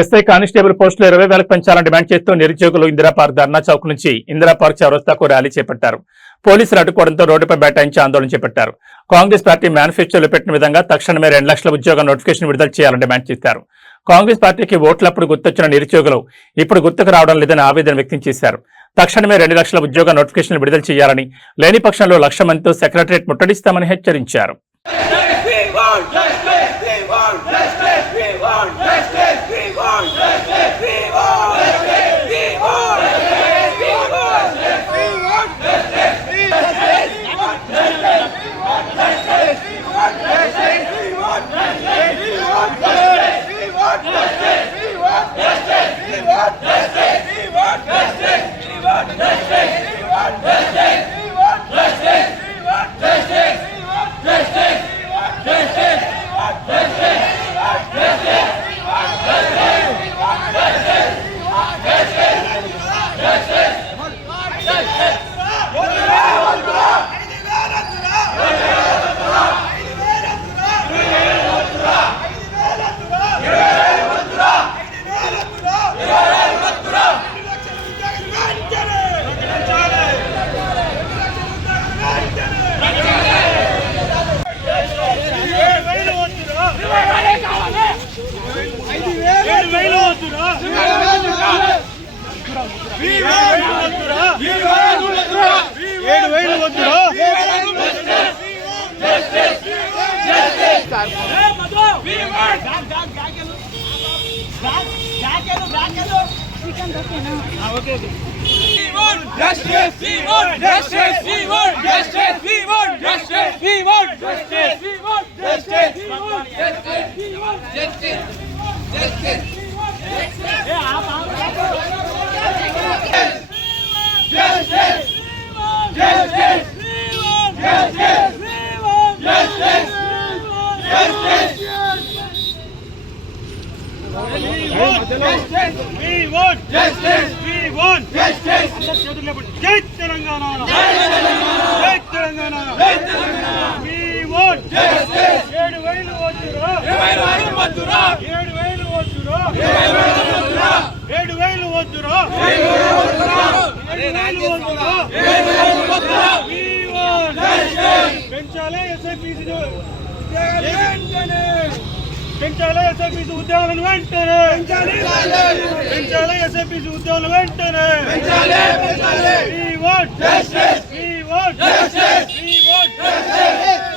SI constable పోస్టులు 20,000 పెంచాలని డిమాండ్ చేస్తూ నిరుద్యోగులు ఇందిరా పార్క్ ధర్నా చౌక్ నుంచి ఇందిరా పార్క్ చౌరస్తాకు ర్యాలీ చేపట్టారు. పోలీసులు అడ్డుకోవడంతో రోడ్డుపై బైఠాయించి ఆందోళన చేపట్టారు. కాంగ్రెస్ పార్టీ మేనిఫెస్టోలో పెట్టిన విధంగా తక్షణమే 2 లక్షల ఉద్యోగ నోటిఫికేషన్ విడుదల చేయాలని డిమాండ్ చేశారు. కాంగ్రెస్ పార్టీకి ఓట్లప్పుడు గుర్తొచ్చిన నిరుద్యోగులు ఇప్పుడు గుర్తుకు రావడం లేదని ఆవేదన వ్యక్తం చేశారు. తక్షణమే 2 లక్షల ఉద్యోగ నోటిఫికేషన్లు విడుదల చేయాలని, లేని పక్షంలో 1,00,000 మందితో సెక్రటరియట్ ముట్టడిస్తామని హెచ్చరించారు. పెంచాలి ఎస్ఐపీసీ ఉద్యోగులను వెంటనే పెంచాలి ఎస్ఐపీసీ ఉద్యోగులు వెంటనే We want justice. We want justice. We want justice.